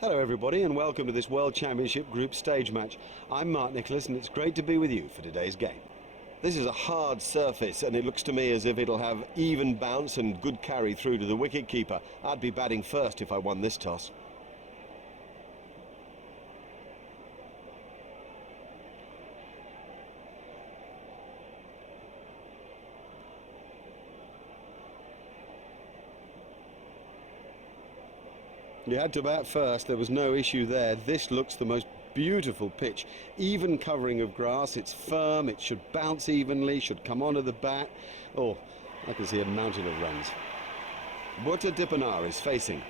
Hello everybody and welcome to this World Championship group stage match. I'm Mark Nicholas and it's great to be with you for today's game. This is a hard surface and it looks to me as if it'll have even bounce and good carry through to the wicket-keeper. I'd be batting first if I won this toss. You had to bat first, there was no issue there. This looks the most beautiful pitch. Even covering of grass, it's firm, it should bounce evenly, should come onto the bat. Oh, I can see a mountain of runs. Butta Dipanar is facing.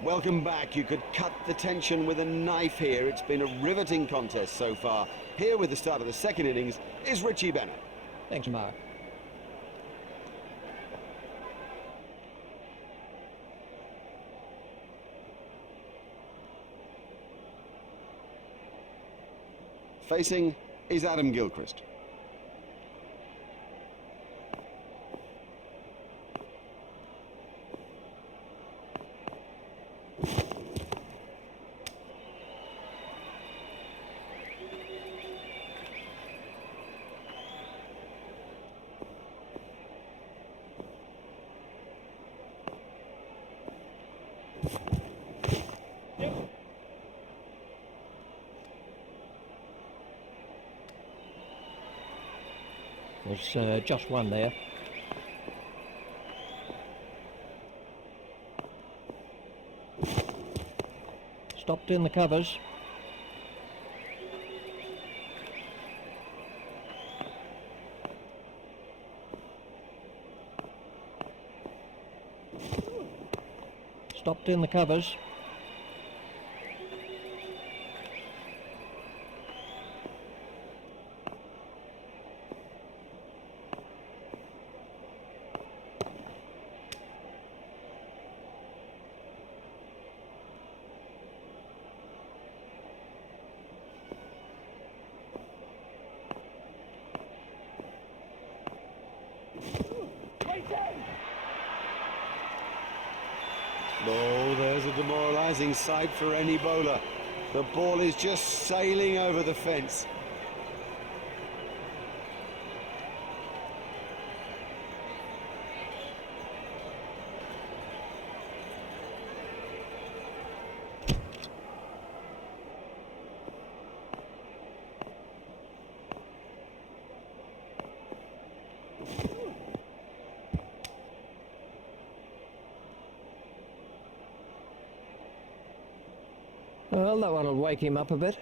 Welcome back. You could cut the tension with a knife here. It's been a riveting contest so far. Here with the start of the second innings is Richie Bennett. Thanks, Mark. Facing is Adam Gilchrist. There's just one there. Stopped in the covers. Stopped in the covers. Oh, there's a demoralising sight for any bowler. The ball is just sailing over the fence. Well, that one will wake him up a bit.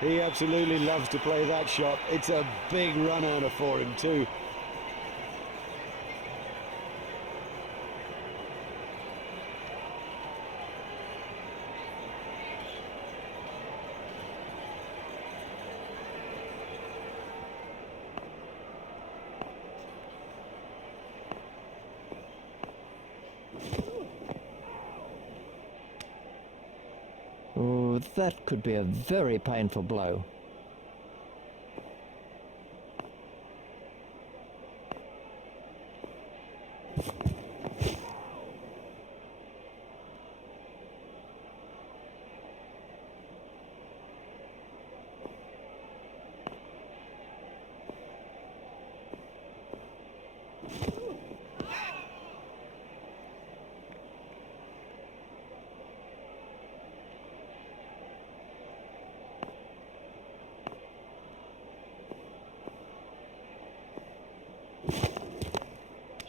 He absolutely loves to play that shot. It's a big run-outer for him too. Oh, that could be a very painful blow.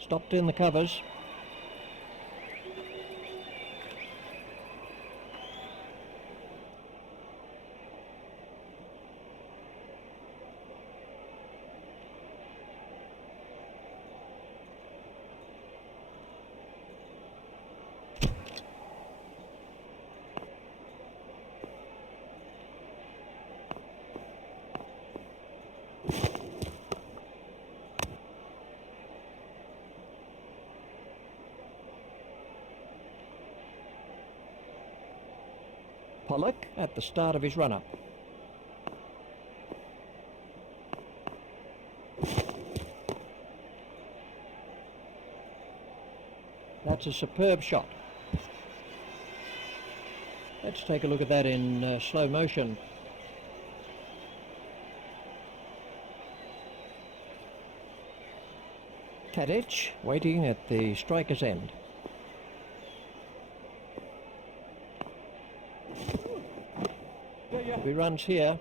Stopped in the covers. Pollock at the start of his run-up. That's a superb shot. Let's take a look at that in slow motion. Tadic waiting at the striker's end. He runs here.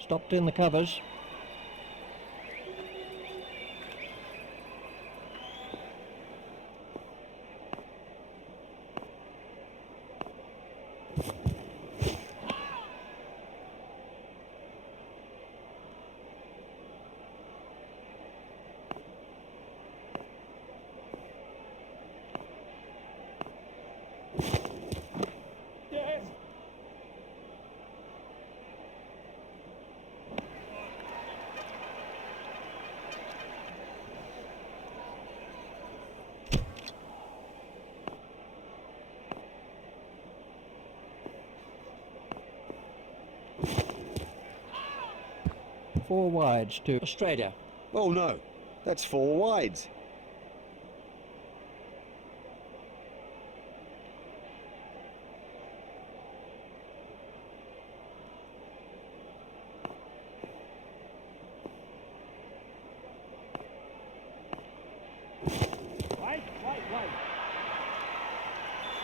Stopped in the covers. Four wides to Australia. Oh no, that's four wides.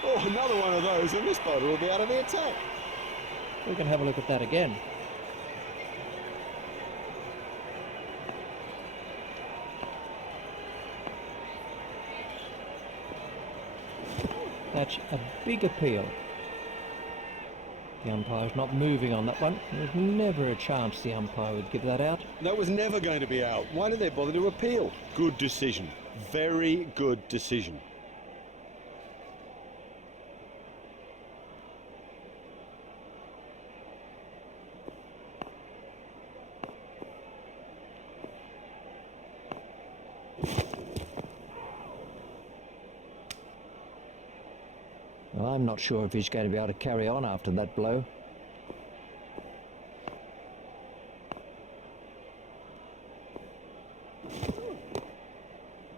Oh, another one of those, and this bowler will be out of the attack. We can have a look at that again. That's a big appeal. The umpire's not moving on that one. There's never a chance the umpire would give that out. That was never going to be out. Why did they bother to appeal? Good decision. Very good decision. Well, I'm not sure if he's going to be able to carry on after that blow.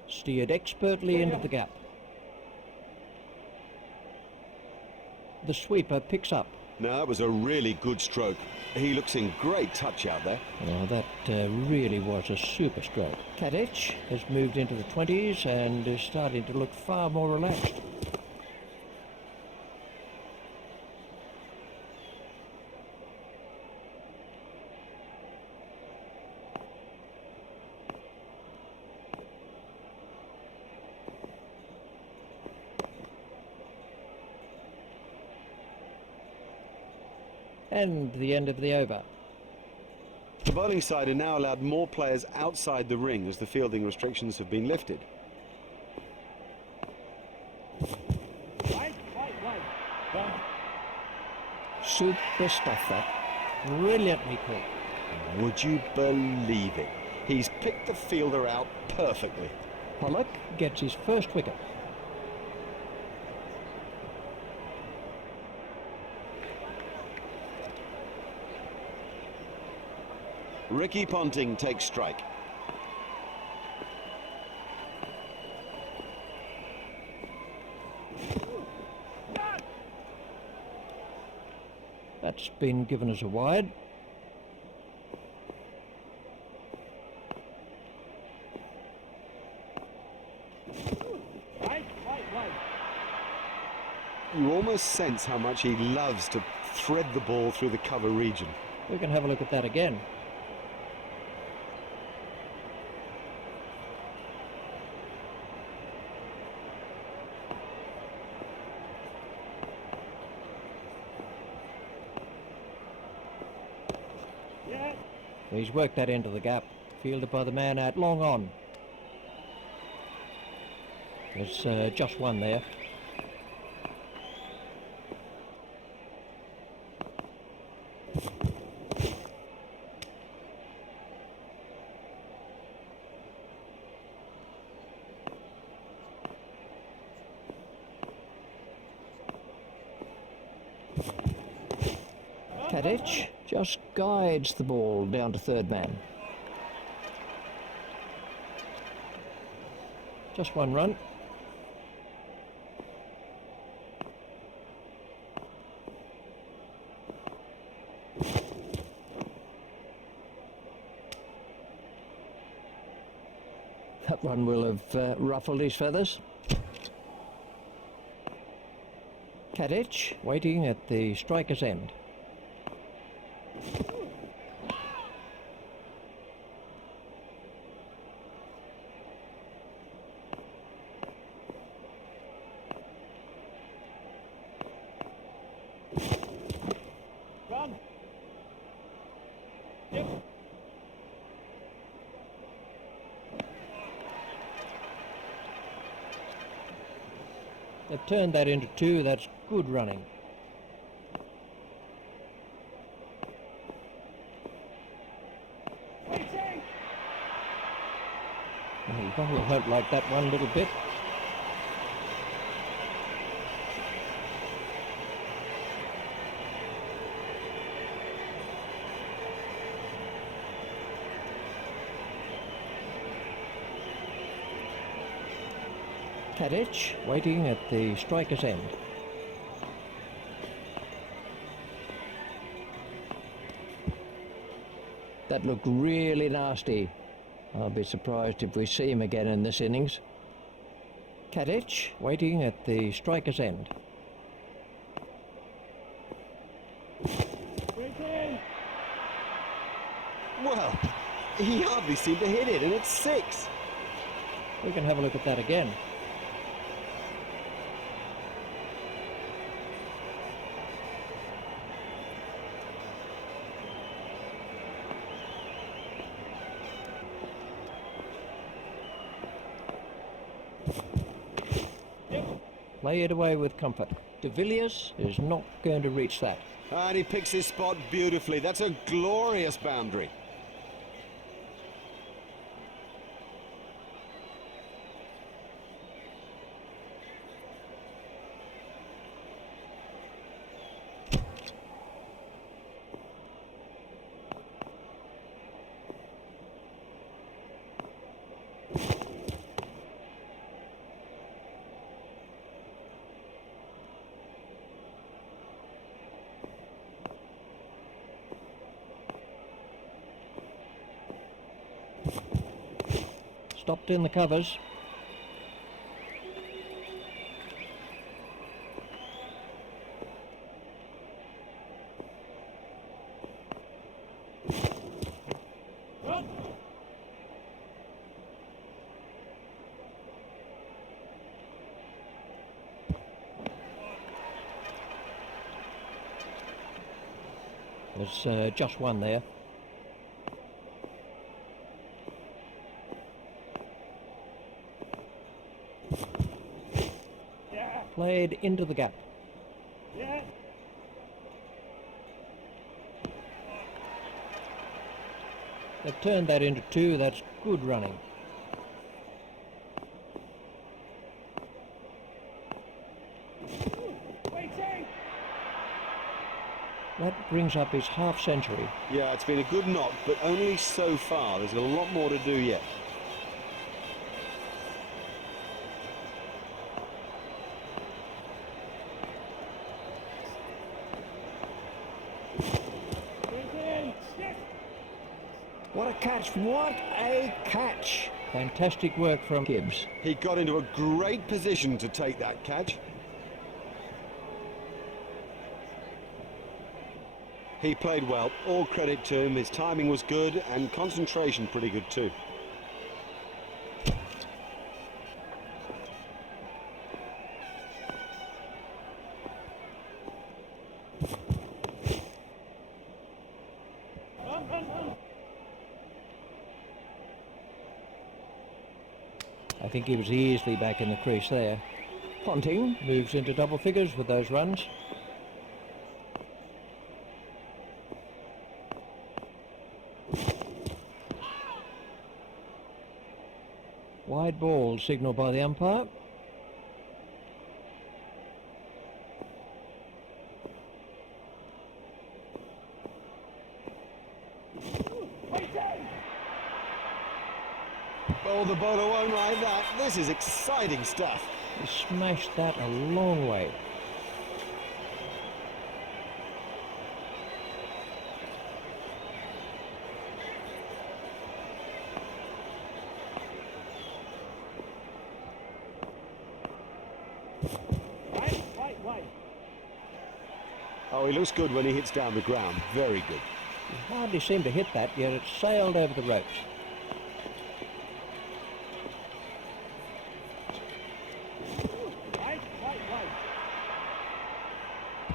Steered expertly into the gap. The sweeper picks up. No, that was a really good stroke. He looks in great touch out there. Well, that really was a super stroke. Tadic has moved into the 20s and is starting to look far more relaxed. And the end of the over. The bowling side are now allowed more players outside the ring as the fielding restrictions have been lifted. Super stuff, that. Brilliantly caught. Would you believe it? He's picked the fielder out perfectly. Pollock gets his first wicket. Ricky Ponting takes strike. That's been given as a wide. You almost sense how much he loves to thread the ball through the cover region. We can have a look at that again. He's worked that into the gap, fielded by the man out long on. There's just one there. Tadic just guides the ball down to third man. Just one run. That one will have ruffled his feathers. Tadic waiting at the striker's end. Run. Yep. They've turned that into two. That's good running. Waiting. He probably won't like that one little bit. Tadic waiting at the striker's end. That looked really nasty. I'll be surprised if we see him again in this innings. Tadic waiting at the striker's end. Waiting. Well, he hardly seemed to hit it, and it's 6. We can have a look at that again. Play it away with comfort. De Villiers is not going to reach that. And he picks his spot beautifully. That's a glorious boundary. Stopped in the covers. Run. There's just one there. Yeah. Played into the gap. Yeah. They've turned that into two. That's good running. Waiting. That brings up his half century. Yeah, it's been a good knock, but only so far. There's a lot more to do yet. Waiting. Yes. What a catch! What a catch! Fantastic work from Gibbs. He got into a great position to take that catch. He played well, all credit to him. His timing was good and concentration pretty good too. Run, run, run. I think he was easily back in the crease there. Ponting moves into double figures with those runs. Wide ball signalled by the umpire. Oh, the bowler won't like that. This is exciting stuff. He smashed that a long way. Wait. Oh, he looks good when he hits down the ground. Very good. He hardly seemed to hit that, yet it sailed over the ropes. Wait.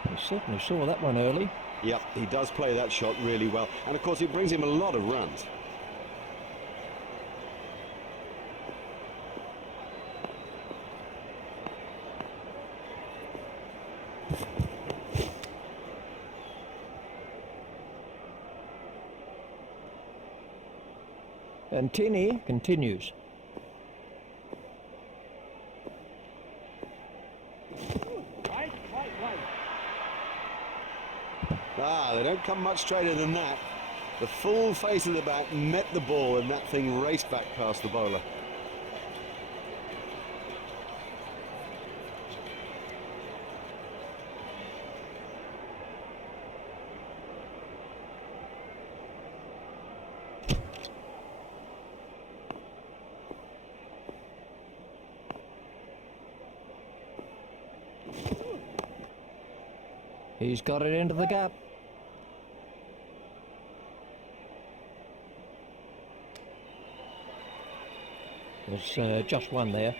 He certainly saw that one early. Yep, he does play that shot really well. And of course, it brings him a lot of runs. And Tini continues. Wait. Ah, they don't come much straighter than that. The full face of the bat met the ball and that thing raced back past the bowler. He's got it into the gap. There's just one there.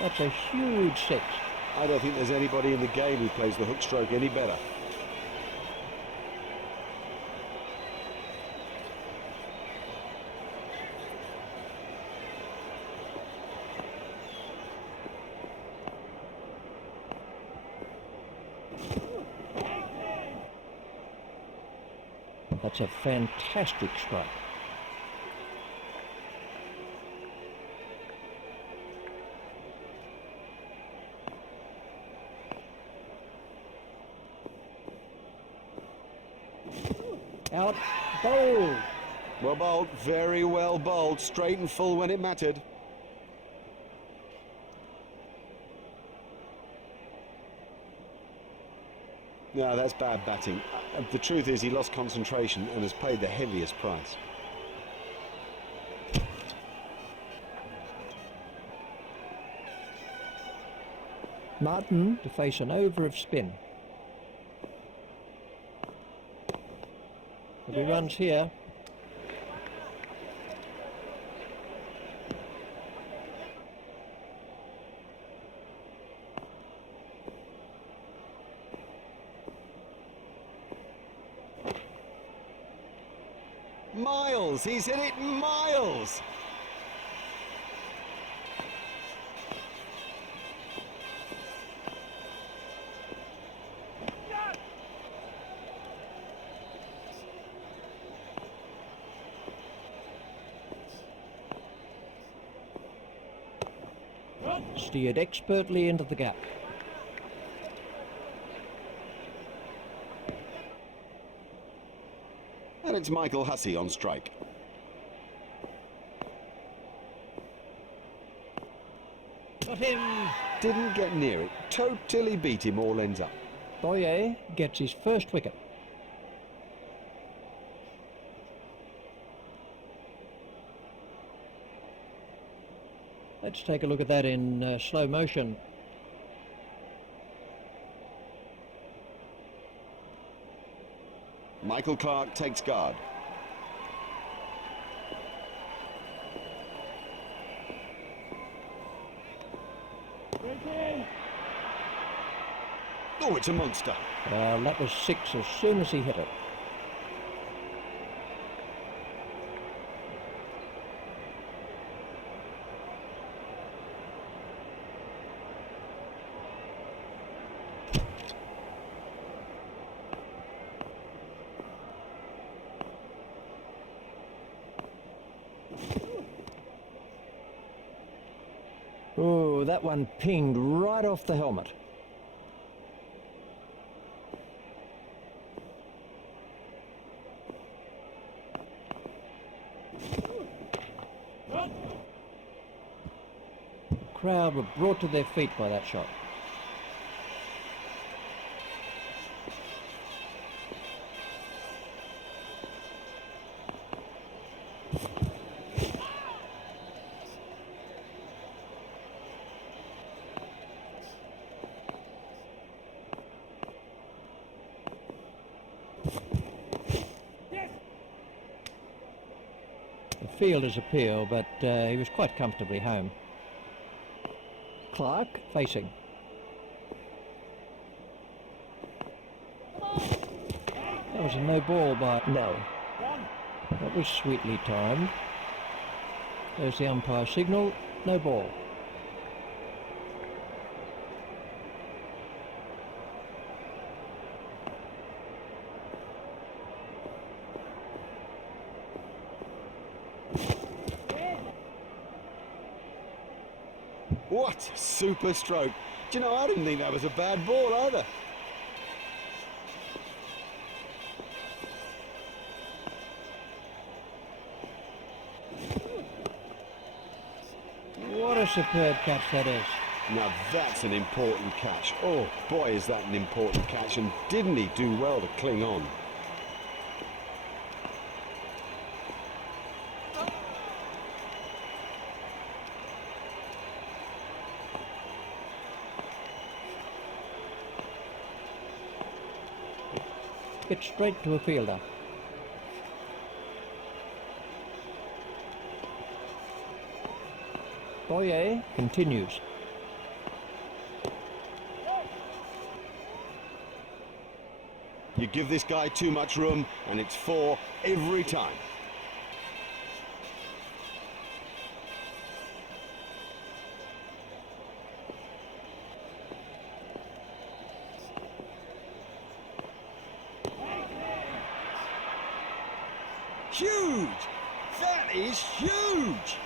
That's a huge six. I don't think there's anybody in the game who plays the hook stroke any better. That's a fantastic strike. Out, bowled. Well bowled, very well bowled, straight and full when it mattered. No, that's bad batting. The truth is he lost concentration and has paid the heaviest price. Martin to face an over of spin. There'll be runs here. Miles, he's hit it miles. Steered expertly into the gap. And it's Michael Hussey on strike. Got him! Didn't get near it. Totally beat him all ends up. Boyer gets his first wicket. Let's take a look at that in slow motion. Michael Clarke takes guard. Oh, it's a monster. Well, that was six as soon as he hit it. Oh, that one pinged right off the helmet. The crowd were brought to their feet by that shot. The fielder's appeal, but he was quite comfortably home. Clark facing. That was a no ball by... No. That was sweetly timed. There's the umpire signal. No ball. What a super stroke. Do you know, I didn't think that was a bad ball either. What a superb catch that is. Now that's an important catch. Oh boy, is that an important catch, and didn't he do well to cling on? Hit straight to a fielder. Boyer continues. You give this guy too much room, and it's 4 every time. Huge! That is huge!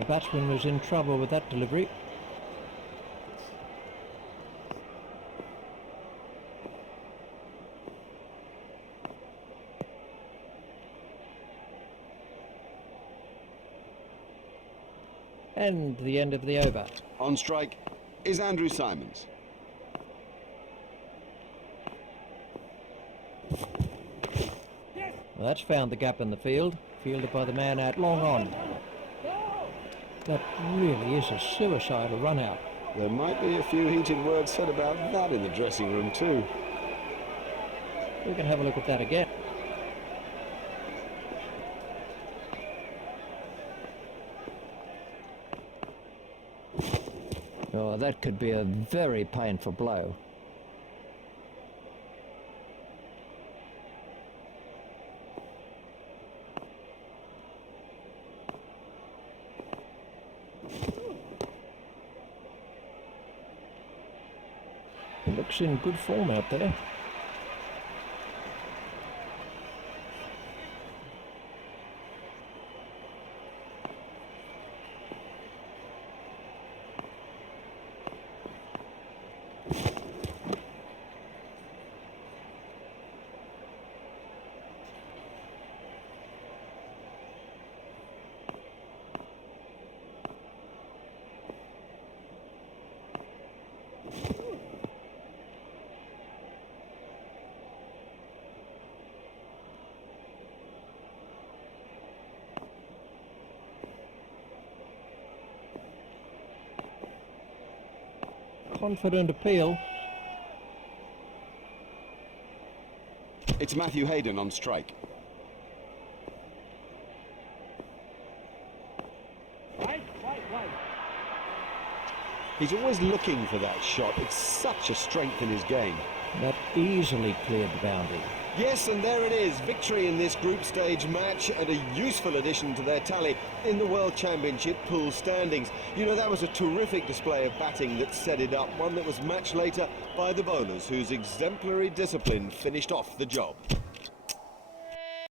The batsman was in trouble with that delivery. And the end of the over. On strike is Andrew Simons. Well, that's found the gap in the field, fielded by the man out long on. That really is a suicidal run out. There might be a few heated words said about that in the dressing room too. We can have a look at that again. Oh, that could be a very painful blow. He looks in good form out there. Confident appeal. It's Matthew Hayden on strike. Right. He's always looking for that shot. It's such a strength in his game. That easily cleared the boundary. Yes, and there it is, victory in this group stage match and a useful addition to their tally in the World Championship pool standings. You know, that was a terrific display of batting that set it up, one that was matched later by the bowlers, whose exemplary discipline finished off the job.